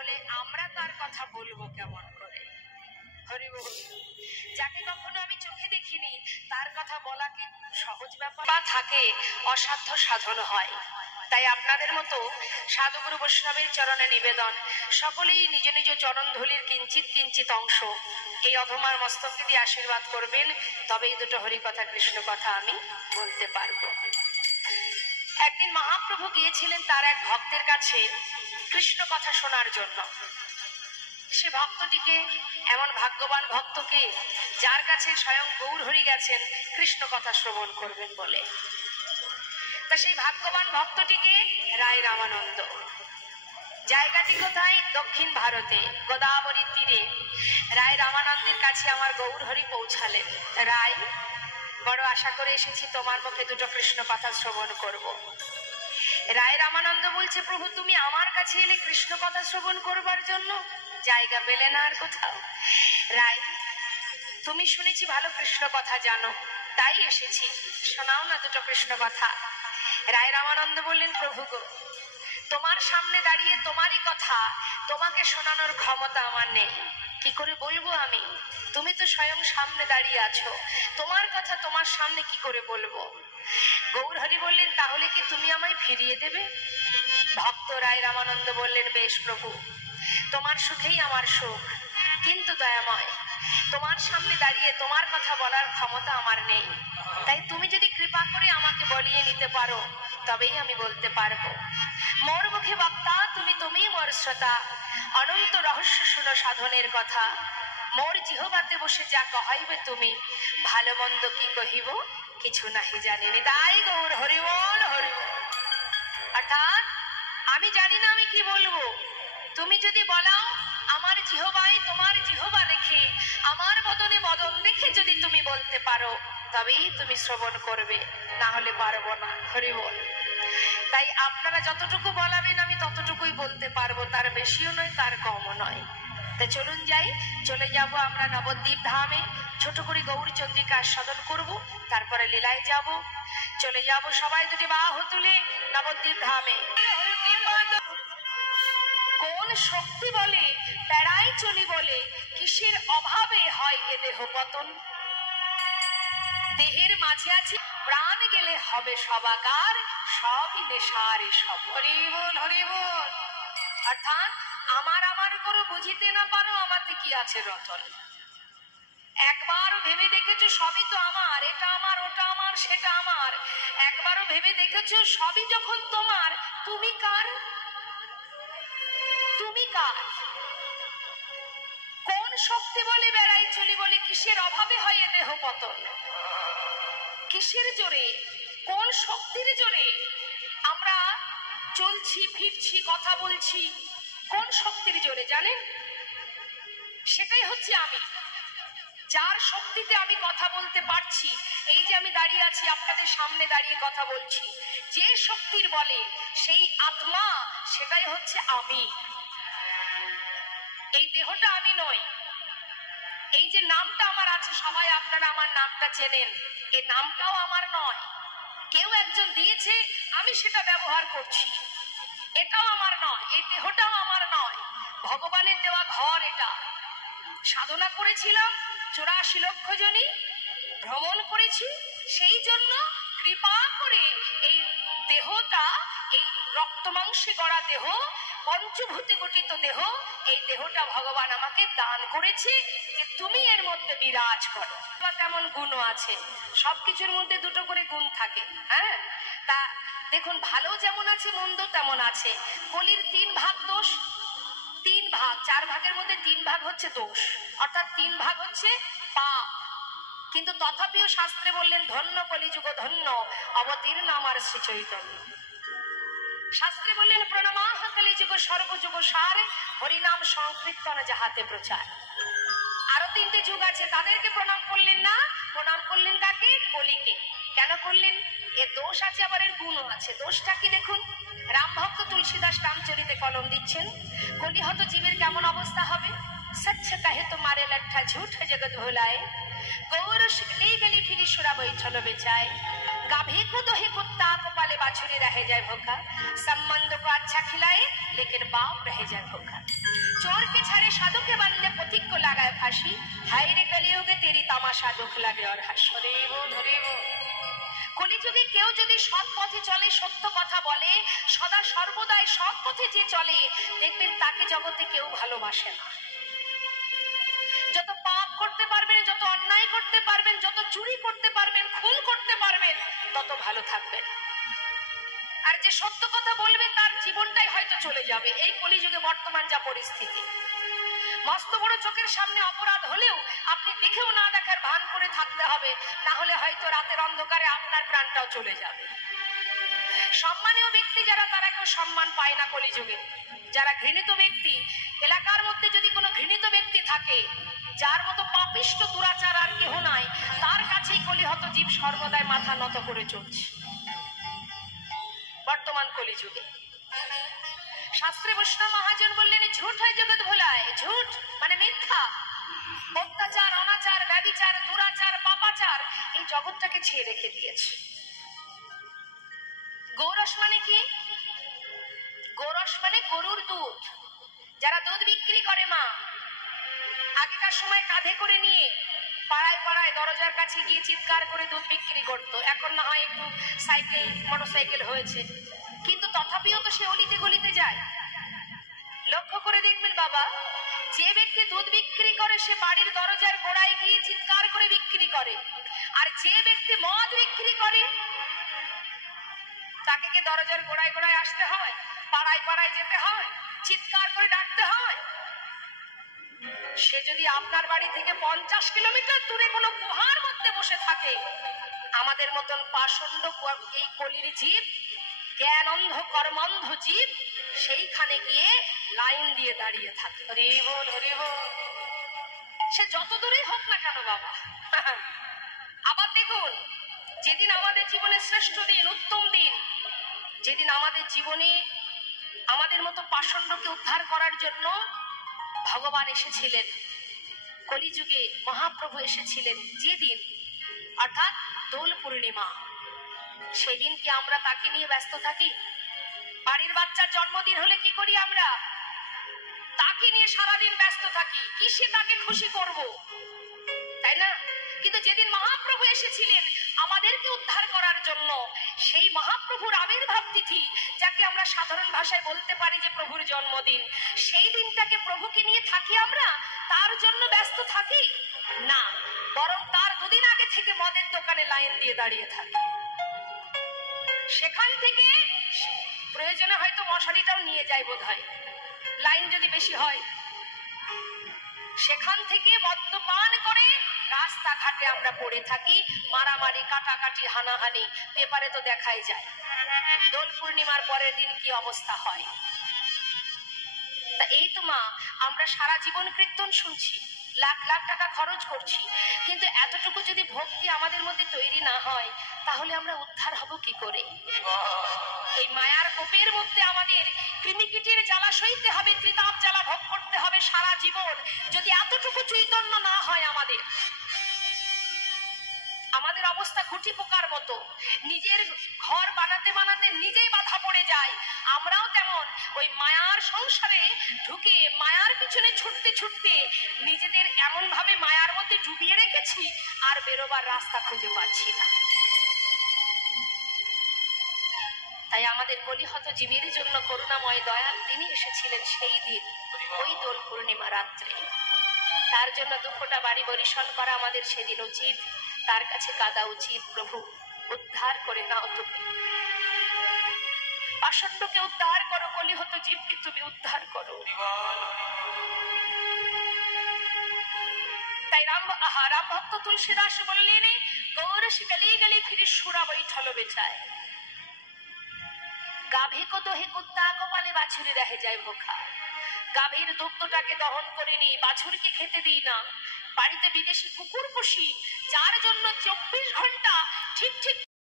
তাহলে আমরা তার কথা বলবো কেমন করে? হরি বল। যাকে কখনো আমি চোখে দেখিনি তার কথা বলা কি সহজ ব্যাপার? থাকে অসাধ্য সাধন হয়। তাই আপনাদের মতো সাধুগুরু বৈষ্ণবের চরণে নিবেদন, সকলেই নিজ নিজ চরণ ধুলির কিঞ্চিত কিঞ্চিত অংশ এই অধমার মস্তকে দিয়ে আশীর্বাদ করবেন, তবেই দুটো হরি কথা কৃষ্ণ কথা আমি বলতে পারবো। একদিন মহাপ্রভু গিয়েছিলেন তার এক ভক্তের কাছে কৃষ্ণ কথা শোনার জন্য। সে ভক্তটিকে, এমন ভাগ্যবান ভক্তকে যার কাছে স্বয়ং গৌর হরি গেছেন কৃষ্ণ কথা শ্রবণ করবেন বলে। তা সেই ভাগ্যবান ভক্তটিকে রায় রামানন্দ। জায়গাটি কোথায়? দক্ষিণ ভারতে গোদাবরীর তীরে রায় রামানন্দের কাছে আমার গৌর হরি পৌঁছালেন। রায়, বড় আশা করে এসেছি তোমার মুখে দুটো কৃষ্ণ কথা শ্রবণ করব। রায় রামানন্দ বলছে, প্রভু তুমি আমার কাছে এলে কৃষ্ণ কথা শ্রবণ করবার জন্য? জায়গা পেলে না আর কোথাও? রায়, তুমি শুনেছি ভালো কৃষ্ণ কথা জানো, তাই এসেছি, শোনাও না দুটো কৃষ্ণ কথা। রায় রামানন্দ বললেন, প্রভু গো, তোমার সামনে দাঁড়িয়ে তোমারই কথা তোমাকে শোনানোর ক্ষমতা আমার নেই, কি করে বলবো আমি? তুমি তো স্বয়ং সামনে দাঁড়িয়ে আছো, তোমার কথা তোমার সামনে কি করে বলবো? গৌর হরি বললেন, তাহলে কি তুমি আমায় ফিরিয়ে দেবে? ভক্ত রায় রামানন্দ বললেন, বেশ প্রভু, তোমার সুখেই আমার সুখ, কিন্তু দয়াময় তোমার সামনে দাঁড়িয়ে তোমার কথা বলার ক্ষমতা আমার নেই, তাই তুমি যদি কৃপা করে আমাকে বলিয়ে নিতে পারো তবেই আমি বলতে পারবো। মোর মুখে বক্তা তুমি, তুমি মোর শ্রোতা, অনন্ত রহস্য শুনো সাধনের কথা। মোর জিহবাতে বসে যা কহাইবে তুমি, ভালো মন্দ কি কহিব কিছু নাহি জানিনি। তাই গৌর হরি বল, হরি বল। অর্থাৎ আমি জানি না আমি কি বলবো, তুমি যদি বলাও আমার জিহবায় তোমার জিহবা রেখে, আমার বদনে বদন রেখে যদি তুমি বলতে পারো তবেই তুমি শ্রবণ করবে, না হলে পারবো না। হরি বল। তাই আপনারা যতটুকু বলাবেন আমি ততটুকুই বলতে পারবো, তার বেশিও নয় তার কমও নয়। তা চলুন যাই, চলে যাব আমরা নবদ্বীপ ধামে, ছোট করে গৌরী চন্দ্রিকা আস্বাদন করব, তারপরে লীলায় যাব। চলে যাব সবাই দুটি বাহু তুলে নবদ্বীপ ধামে। কোন শক্তি বলে বেড়াই চলি বলে, কিসের অভাবে হয় এ দেহ পতন? দেহের মাঝে আছে প্রাণ গেলে হবে সবাকার, সবই নেশার সব। হরি বল, হরি বল। অর্থাৎ আমার আমার করে বুঝিতে না পারো আমাতে কি আছে রতন। একবার ভেবে দেখেছো সবই তো আমার, এটা আমার, ওটা আমার, সেটা আমার। একবারও ভেবে দেখেছো সবই যখন তোমার, তুমি কার? তুমি কার? কোন শক্তি বলে বেড়াই চলি বলে, কিসের অভাবে হয় এ দেহ পতন? কিসের জোরে, কোন শক্তির জোরে আমরা চলছি ফিরছি কথা বলছি? কোন শক্তির জোরে জানেন? সেটাই হচ্ছে আমি, যার শক্তিতে আমি কথা বলতে পারছি। এই যে আমি দাঁড়িয়ে আছি আপনাদের সামনে দাঁড়িয়ে কথা বলছি, যে শক্তির বলে সেই আত্মা, সেটাই হচ্ছে আমি। এই দেহটা আমি নই। এই যে নামটা আমার আছে, সবাই আপনারা আমার নামটা চেনেন, এই নামটাও আমার নয়, কেউ একজন দিয়েছে, আমি সেটা ব্যবহার করছি, এটাও আমার নয়। এই দেহটাও আমার নয়, ভগবানের দেওয়া ঘর এটা। সাধনা করেছিলাম 84 লক্ষ জনই, ভ্রমণ করেছি, সেই জন্য কৃপা করে এই দেহটা, এই রক্ত মাংসে গড়া দেহ, পঞ্চভূতে গঠিত দেহ, এই দেহটা ভগবান আমাকে দান করেছে যে তুমি এর মধ্যে বিরাজ করো। তেমন গুণও আছে, সবকিছুর মধ্যে দুটো করে গুণ থাকে। হ্যাঁ, তা দেখুন, ভালো যেমন আছে মন্দ তেমন আছে। কলির 3 ভাগ দোষ, 3 ভাগ, 4 ভাগের মধ্যে 3 ভাগ হচ্ছে দোষ, অর্থাৎ 3 ভাগ হচ্ছে পাপ। কিন্তু তথাপিও শাস্ত্রে বললেন, ধন্য কলিযুগ ধন্য, অবতীর্ণ আমার শ্রী চৈতন্য। শাস্ত্রে বললেন, প্রণমাহ কলিযুগ সর্বযুগ সার, হরিনাম সংকীর্তন যাহাতে প্রচার। আরো 3টে যুগ আছে, তাদেরকে প্রণাম করলেন না, প্রণাম করলেন কাকে? কলিকে। কেন করলেন? এর দোষ আছে, আবার এর গুণও আছে। দোষটা কি দেখুন, রাম ভক্ত তুলসীদাস রামচরিতে কলম দিচ্ছেন, কলিহত জীবের কেমন অবস্থা হবে? সচ্ছ কাহে তো মারে লট্ঠা ঝুঠ জগৎ ভোলায়, গৌর শিখলেই গেলি ফিরি সুরা বৈঠল বেচায়, गाभे को दोहे कुत्ता को पाले बाछुरी रह जाए भूखा, संबंध को अच्छा खिलाए लेकिन बाप रह जाए भूखा। चोर के छाड़े साधु के बंदे पथिक को लगाए फांसी, हाय रे कलियुगे तेरी तामाशा दुख লাগে और হাসি। কলিযুগে কেউ যদি সৎ পথে চলে, সত্য কথা বলে, সদা সর্বদাই সৎ পথে যে চলে, দেখবেন তাকে জগতে কেউ ভালোবাসে না। যত পাপ করতে পারবেন, যত অন্যায় করতে পারবেন, যত চুরি করতে পারবেন, খুন করতে পারবেন, তত ভালো থাকবেন। আর যে সত্য কথা বলবে তার জীবনটাই হয়তো চলে যাবে। এই কলিযুগে বর্তমান যা পরিস্থিতি, মস্ত বড় চোখের সামনে অপরাধ হলেও আপনি দেখেও না দেখার ভান করে থাকতে হবে, না হলে হয়তো রাতের অন্ধকারে আপনার প্রাণটাও চলে যাবে। সম্মানীয় ব্যক্তি যারা, তারা কেউ সম্মান পায় না কলিযুগে। যারা ঘৃণিত ব্যক্তি, এলাকার মধ্যে যদি কোনো ঘৃণিত ব্যক্তি থাকে, যার মতো পাপিষ্ট দুরাচার আর কেহ নাই, তার কাছেই কলিহত জীব সর্বদাই মাথা নত করে চলছে বর্তমান কলিযুগে। শাস্ত্রে বৈষ্ণব মহাজন বললেন, ঝুট হয় জগৎ ভোলায়। ঝুট মানে মিথ্যা, অত্যাচার, অনাচার, ব্যভিচার, দুরাচার, পাপাচার এই জগৎটাকে ছেয়ে রেখে দিয়েছে। গৌরস মানে কি? গৌরস মানে গরুর দুধ। যারা দুধ বিক্রি করে মা, আগেকার সময় কাঁধে করে নিয়ে পাড়ায় পাড়ায় দরজার কাছে গিয়ে চিৎকার করে দুধ বিক্রি করতো। এখন না হয় একটু সাইকেল, মোটরসাইকেল হয়েছে, কিন্তু তথাপিও তো সে অলিতে গলিতে যায়। লক্ষ্য করে দেখবেন বাবা, যে ব্যক্তি দুধ বিক্রি করে সে বাড়ির দরজার গোড়ায় গিয়ে চিৎকার করে বিক্রি করে, আর যে ব্যক্তি মদ বিক্রি করে তাকে কি দরজার গোড়ায় গোড়ায় আসতে হয়, পাড়ায় পাড়ায় যেতে হয়, চিৎকার করে ডাকতে হয়? সে যদি আপনার বাড়ি থেকে 50 কিলোমিটার দূরে কোনো গুহার মধ্যে বসে থাকে, আমাদের মতন পাষণ্ড এই কলির জীব, জ্ঞান অন্ধ কর্মন্ধ জীব সেইখানে গিয়ে লাইন দিয়ে দাঁড়িয়ে থাকে। সে যত দূরেই হোক না কেন বাবা। আবার দেখুন, যেদিন আমাদের জীবনে শ্রেষ্ঠ দিন, উত্তম দিন, যেদিন আমাদের জীবনে আমাদের মতো পাষণ্ডকে উদ্ধার করার জন্য ভগবান এসেছিলেন, কলিযুগে মহাপ্রভু এসেছিলেন, যেদিন অর্থাৎ দোল পূর্ণিমা, সেদিন কি আমরা তাকে নিয়ে ব্যস্ত থাকি? বাড়ির বাচ্চার জন্মদিন হলে কি করি আমরা? তাকে নিয়ে সারাদিন ব্যস্ত থাকি, কিসে তাকে খুশি করব, তাই না? কিন্তু যেদিন মহাপ্রভু এসেছিলেন আমাদেরকে উদ্ধার করার জন্য, সেই মহাপ্রভুর আবির্ভাব তিথি, যাকে আমরা সাধারণ ভাষায় বলতে পারি যে প্রভুর জন্মদিন, সেই দিনটাকে প্রভুকে নিয়ে থাকি আমরা, তার জন্য ব্যস্ত থাকি না, বরং তার দুদিন আগে থেকে মদের দোকানে লাইন দিয়ে দাঁড়িয়ে থাকি। সেখান থেকে প্রয়োজনে হয়তো মশারিটাও নিয়ে যায় বোধ হয়, লাইন যদি বেশি হয়। সেখান থেকে মদ্যপান করে রাস্তাঘাটে আমরা পড়ে থাকি, মারামারি, কাটাকাটি, হানাহানি, পেপারে তো দেখাই যায়। দোল পূর্ণিমার পরের দিন কি অবস্থা হয়। তা এই তো মা, আমরা সারা জীবন কীর্তন শুনছি, লাখ লাখ টাকা খরচ করছি, কিন্তু এতটুকু যদি ভক্তি আমাদের মধ্যে তৈরি না হয়, তাহলে আমরা উদ্ধার হব কি করে? এই মায়ার কোপের মধ্যে আমাদের কৃমিকীটের জ্বালা সইতে হবে, ত্রিতাপ জ্বালা ভোগ করতে হবে সারা জীবন। যদি এতটুকু চৈতন্য না হয় আমাদের, আমাদের অবস্থা খুঁটি পোকার মতো, নিজের ঘর বানাতে বানাতে নিজেই বাধা পড়ে যায়। আমরাও তেমন ওই মায়ার সংসারে ঢুকে মায়ার পিছনে ছুটতে ছুটতে নিজেদের এমন ভাবে মায়ার মধ্যে ডুবিয়ে রেখেছি, আর বেরোবার রাস্তা খুঁজে পাচ্ছি না। তাই আমাদের কলিহত জীবের জন্য করুণাময় দয়াল তিনি এসেছিলেন সেই দিন, ওই দোল পূর্ণিমা রাত্রে। তার জন্য দুঃখটা বাড়ি বরিশন করা আমাদের সেদিন উচিত, তার কাছে কাঁদা উচিত, প্রভু উদ্ধার করে নাও তুমি, পাষণ্ডকে উদ্ধার করো, কলিহত জীবকে তুমি উদ্ধার করো। তাই রাম ভক্ত তুলসীদাস বললেন, গৌরস গলি গলি ফিরে সুরা বৈঠল বেচায়, গাভী কো দোহে কুত্তা কো পালে বাছুরি রহে যায় ভোখা। গাভীর দুগ্ধটাকে দহন করে নি, বাছুরকে খেতে দিই না, বাড়িতে বিদেশি কুকুর পুষি, যার জন্য 24 ঘন্টা ঠিক ঠিক